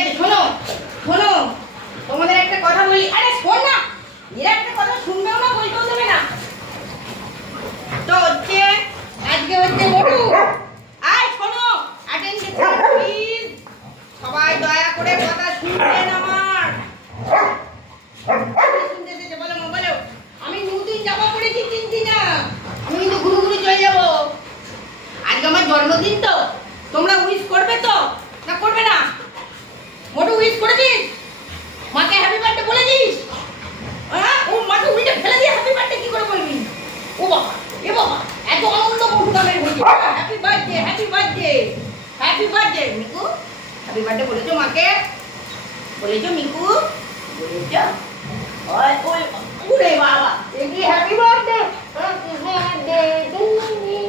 আছে, শোনো শোনো, তোমাদের একটা কথা বলি। আরে শোন না, এরা একটা কথা শুনবেও না, বলতেও দেবে না। তো হচ্ছে আজকে হচ্ছে মোটু, আয় শোনো, অ্যাটেনশন প্লিজ, সবাই দয়া করে কথা শুনবেন আমার। শুনতে এসেছে, বলো বলো। আমি নতুন জামা পরেছি, চিনছি না, আমি কিন্তু ঘুরু ঘুরু চলে যাবো। আজকে আমার জন্মদিন, তো তোমরা উইশ করবে তো না করবে না? মোটু উইশ করেছিস? মাকে হ্যাপি বার্থডে বলেছিস? হ্যাঁ, ও মাকে উল্টে ফেলে দিয়ে হ্যাপি বার্থডে কি করে বলবি? ও বাবা, এ বাবা, এত আনন্দ মোটু গানের হয়েছে। Happy birthday, happy birthday, happy birthday. Miku happy birthday বলেছো মাকে? বলেছো মিকু? বলেছো? ওই ওই ওরে বাবা, এ কি happy birthday, happy birthday to me.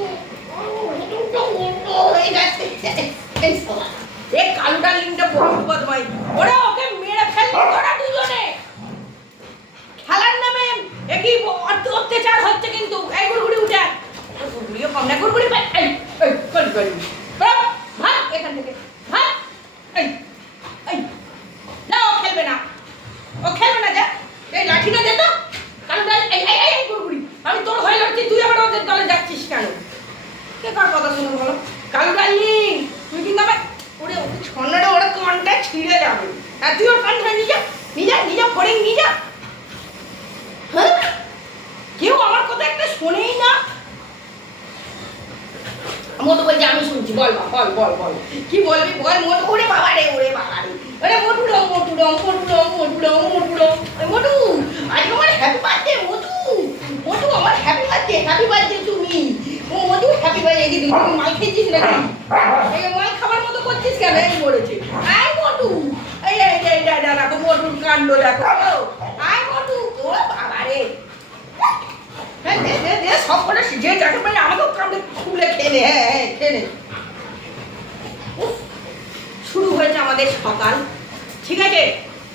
এই কালুটা লিঙ্কটা বহুত বদমাই, ওরা ওকে মেরে ফেললি তোরা দুজনে। খেলার নামে একই অত্যাচার হচ্ছে কিন্তু। এই গুড়গুড়ি উঠে, গুড়গুড়িও কম না, গুড়গুড়ি ভাই, এই এই গুড়গুড়ি ভাগ এখান থেকে, ভাগ। এই এই না, ও খেলবে না, ও খেলবে না, যা এই লাঠিটা দে তো। কালুটা এই এই এই গুড়গুড়ি, আমি তোর হয়ে লড়ছি, তুই আবার ওদের দলে যাচ্ছিস কেন? কে কার কথা শুনে বলো? কালু ডার্লিং, তুই কিন্তু আমার ওরে ছন্নাটা, ওরা কানটা ছিঁড়ে যাবে। আর তুই ওর কান ধরে নিয়ে যা, নিয়ে যা, নিয়ে যা, ফড়িং নিয়ে যা। হ্যাঁ, কেউ আমার কথা একটা শোনেই না। মোটু বলছে আমি শুনছি, বল বল বল বল, কি বলবি বল মোটু। ওরে বাবা রে, ওরে বাবা রে, ওরে মোটু রং, মোটু রং, মোটু রং, মোটু রং, মোটু রং। মোটু আজকে আমার হ্যাপি বার্থডে। মোটু, মোটু আমার হ্যাপি বার্থডে, হ্যাপি বার্থডে তুমি। ও মোটু হ্যাপি বার্থডে। দিদি তুই মাল খেয়েছিস নাকি? এই মাল খাবার মতো করছিস কেন? এই বলেছে আয় মোটু, এই এই এই দেখো মোটুর কাণ্ড দেখো। আয় মোটু, ও বাবা রে, হ্যাঁ দে দে দে, সব করে যে যাকে পারে আমাকেও কামড়ে খুলে খেয়ে নে। হ্যাঁ হ্যাঁ খেয়ে নে। শুরু হয়েছে আমাদের সকাল, ঠিক আছে?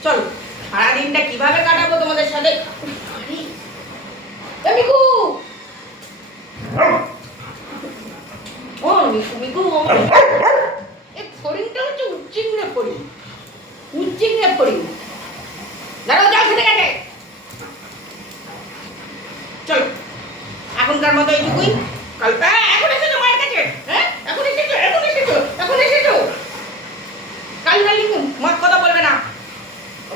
চলো সারাদিনটা কিভাবে কাটাবো তোমাদের সাথে। মিকু, ও মিকু মিকু, এই ফড়িংটা হচ্ছে উচ্চিংড়ে ফড়িং, উচ্চিংড়ে ফড়িং। দাঁড়াও, জল খেতে গেছে। চলো এখনকার মতো এইটুকুই। কাল এখন এসেছো মায়ের কাছে? হ্যাঁ এখন এসেছো, এখন এসেছো, এখন এসেছো। কাল ডার্লিং মা কথা বলবে না।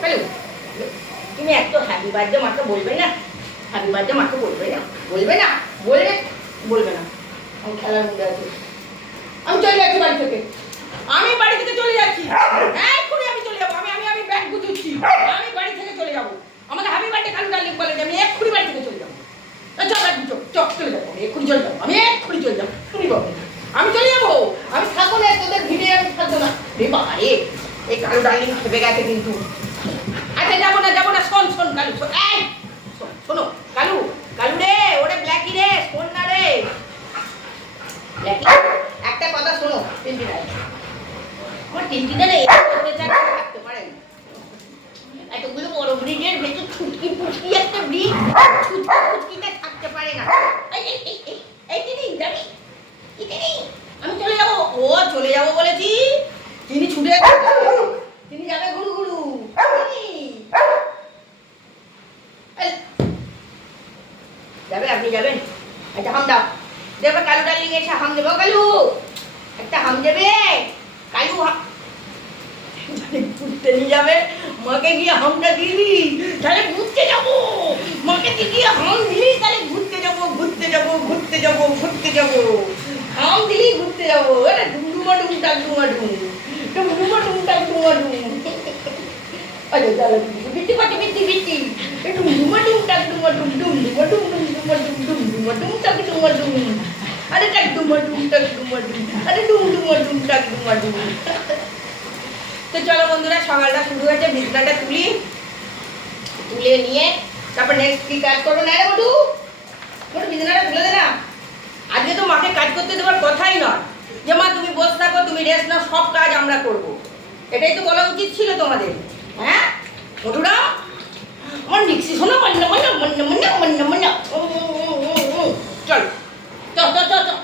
কালু তুমি এত হ্যাপি বার্থডে মাকে বলবে না? হ্যাপি বার্থডে মাকে বলবে না? বলবে না, বলবে বলবে না। আমি খেলার মধ্যে আছি, আমি চলে যাচ্ছি বাড়ি থেকে, আমি বাড়ি থেকে চলে যাচ্ছি। এক্ষুনি আমি চলে যাবো, আমি আমি আমি ব্যাগ গুছাচ্ছি, আমি বাড়ি থেকে চলে যাবো। আমাকে হ্যাপি বার্থডে কালু ডার্লিং বলে যে আমি এক্ষুনি বাড়ি থেকে চলে যাবো। চল চলে যাবো, আমি এক্ষুনি চলে যাবো, আমি এক্ষুনি চলে যাবো। শুনি বাবু, আমি চলে যাবো, আমি থাকবো না, তোদের ভিড়ে আমি থাকবো না। রে বাবা রে, এই কালু ডার্লিং খেপে গেছে কিন্তু। আচ্ছা যাবো না, যাবো না, শোন শোন কালু, এই শোনো কালু, কালু রে, ওরে ব্ল্যাকি রে, শোন না রে ব্ল্যাকি, একটা কথা শোনো। টিন্টিটা, আমার টিন্টিটা রে থাকতে পারে না। এতগুলো বড় ব্রিজের ভেতর ছুটকি পুটকি একটা ব্রিজ, ছুটকি পুটকিটা থাকতে পারে না। এই এই এই এই এই তিনি যাবি, তিনি আমি চলে যাবো। ও চলে যাবো বলেছি, তিনি ছুটে তিনি যাবে গুরু গুরু। যাবে, আপনি যাবেন? একটা হাম দাও, দেবে কালু ডার্লিং এসে হাম দেবো। কালু একটা হাম দেবে, কালু ঘুরতে নিয়ে যাবে। মাকে গিয়ে হামটা দিবি, তাহলে ঘুরতে যাবো। মাকে গিয়ে হাম দিলি, তাহলে ঘুরতে যাবো, ঘুরতে যাবো, ঘুরতে যাবো, ঘুরতে যাবো। হাম দিলি ঘুরতে যাবো। এটা ডুমডুমা ডুম টাক ডুমা ডুম, ডুমডুমা ডুম টাক ডুমা ডুম। আচ্ছা চলো বিটি পাটি বিটি বিটি, ডুমডুমা ডুম টাক ডুমা ডুম, ডুমডুমা ডুম ডুমডুমা ডুম, ডুমডুমা ডুম টাক ডুমা ডুম। আরে টাক ডুমা ডুম টাক ডুমা ডুম, আরে ডুমডুমা ডুম টাক ডুমা ডুম। তো চলো বন্ধুরা, সকালটা শুরু হয়েছে, বিছনাটা তুলে নিয়ে তারপর নেক্সট কি কাজ করবো। না রে মোটু, মোটু বিছনাটা তুলে দে না। আজকে তো মাকে কাজ করতে দেওয়ার কথাই নয়, যে মা তুমি বসে থাকো, তুমি রেস্ট নাও, সব কাজ আমরা করব। এটাই তো বলা উচিত ছিল তোমাদের। হ্যাঁ মোটুরা, আমার মিক্সি শোনো, মান্না মান্না মান্না মান্না মান্না মান্না। চল চল চল চল,